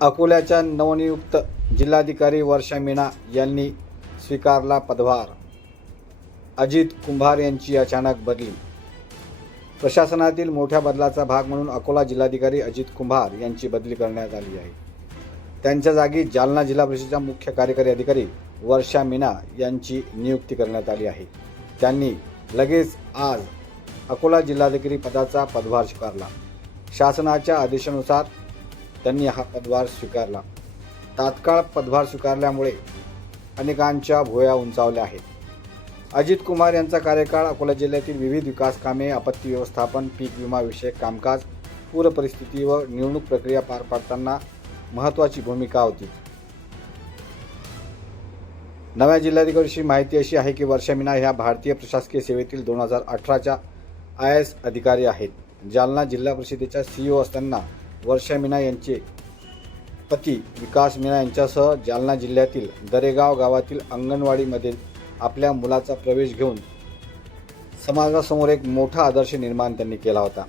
अकोल्याच्या नवनियुक्त जिल्हाधिकारी वर्षा मीणा यांनी स्वीकारला पदभार. अजित कुंभार यांची अचानक बदली. प्रशासनातील मोठ्या बदलाचा भाग म्हणून अकोला जिल्हाधिकारी अजित कुंभार यांची बदली करण्यात आली आहे. त्यांच्या जागी जालना जिल्हा परिषदेच्या मुख्य कार्यकारी अधिकारी वर्षा मीना यांची नियुक्ती करण्यात आली आहे. त्यांनी लगेच आज अकोला जिल्हाधिकारी पदाचा पदभार स्वीकारला. शासनाच्या आदेशानुसार त्यांनी हा पदभार स्वीकारला. तात्काळ पदभार स्वीकारल्यामुळे अनेकांच्या भुया उंचावल्या आहेत. अजित कुमार यांचा कार्यकाळ अकोला जिल्ह्यातील विविध विकास कामे आपत्ती व्यवस्थापन पीक विमाविषयक कामकाज पूर परिस्थिती व निवडणूक प्रक्रिया पार पाडताना महत्त्वाची भूमिका होती. नव्या जिल्हाधिकारीची माहिती अशी आहे की वर्षा मीना ह्या भारतीय प्रशासकीय सेवेतील दोन हजार अठराच्या आय एस अधिकारी आहेत. जालना जिल्हा परिषदेच्या सीईओ असताना वर्षा मीना यांचे पती विकास मीना यांच्यासह जालना जिल्ह्यातील दरेगाव गावातील अंगणवाडीमध्ये आपल्या मुलाचा प्रवेश घेऊन समाजासमोर एक मोठा आदर्श निर्माण त्यांनी केला होता.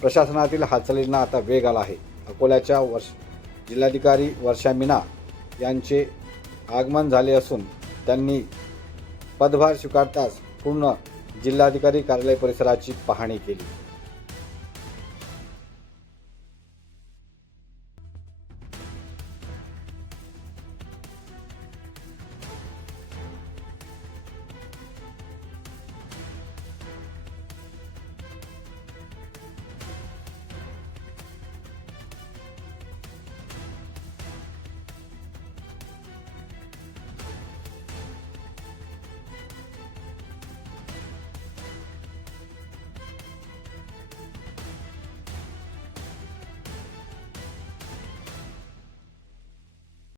प्रशासनातील हालचालींना आता वेग आला आहे. अकोल्याच्या वर्ष जिल्हाधिकारी वर्षा मीना यांचे आगमन झाले असून त्यांनी पदभार स्वीकारताच पूर्ण जिल्हाधिकारी कार्यालय परिसराची पाहणी केली.